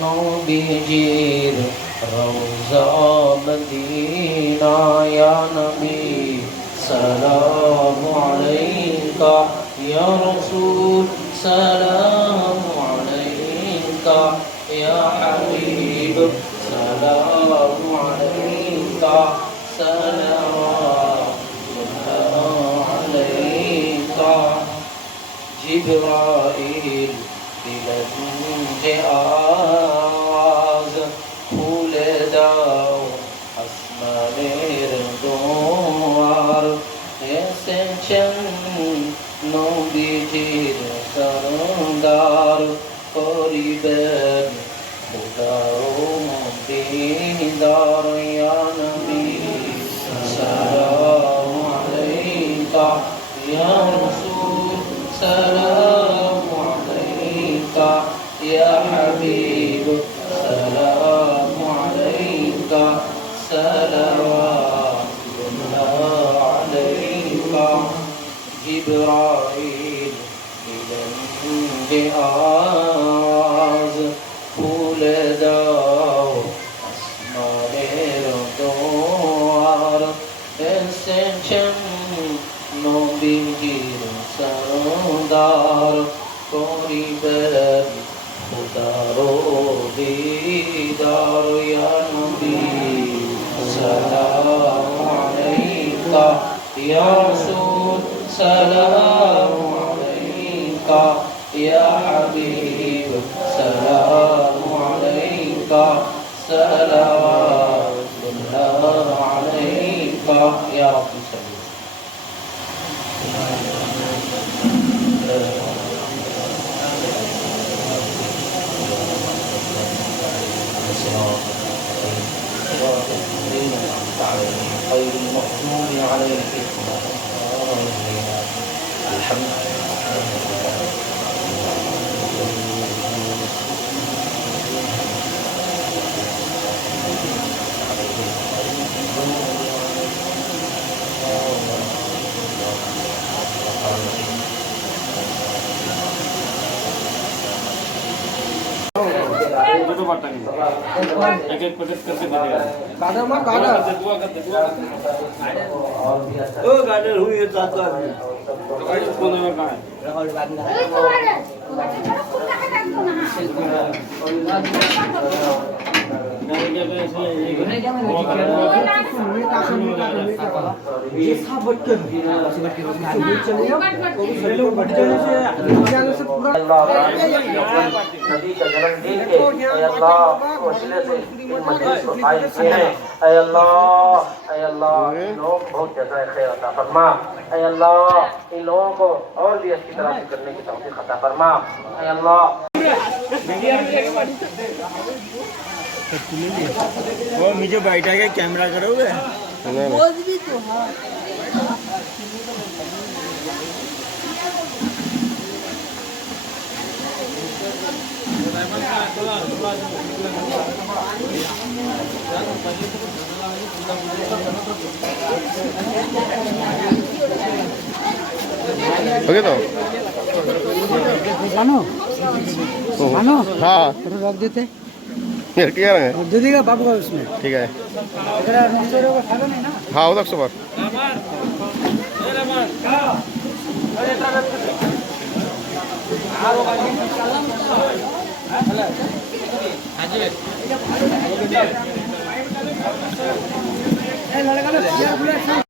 নবীজির রওজা মদিনা ইয়া নবী সালামু আলাইকা ইয়া রাসূল সালামু আলাইকা ইয়া হাবিব সালামু আলাইকা সালামুল্লাহ আলাইকা. জিবরাইল দিলেন আওয়াজ খুলে দাও আসমানের দুয়ার এসেছেন নবীজির সরদার করিবেন খোদার দিদার ইয়া নবী সালামু আলাইকা ইয়া রাসূল সালামু আলাইকা ইয়া হাবিব সালামু আলাইকা সালাওয়াতুল্লাহ আলাইকা. জিবরাইল দিলেন আওয়াজ খুলে দাও আসমানের দুয়ার এসেছেন নবীজির সরদার করিবেন খোদার দিদার ইয়া নবী সালামু আলাইকা ইয়া রাসূল সালামু আলাইকা ইয়া হাবিব সালামু আলাইকা সালাওয়াতুল্লাহ আলাইকা ইয়া রাব্বি সাল্লি. غير المغضوب عليهم ولا الضالين. الحمد एक एक पैकेट करके दे देगा गार्डन में गार्डन ओ गार्डन हुई है साथ साथ गाड़ी कोने में कहां है नबी का जन्म दिन के अल्लाह वसीले से मजलिस को कायम किए हैं. अल्लाह इन लोगों को बहुत जज़ाए खैर अता फरमा. अल्लाह इन लोगों को और भी अच्छी तरह से करने की तौफीक अता फरमा. अल्लाह वो मुझे बैठा के कैमरा करोगे ओके तो मानो मानो हाँ रख देते यार क्या है दे देगा बाबू का उसमें ठीक है इधर नौसरे को खाना नहीं ना हाँ उधर सुपर लड़का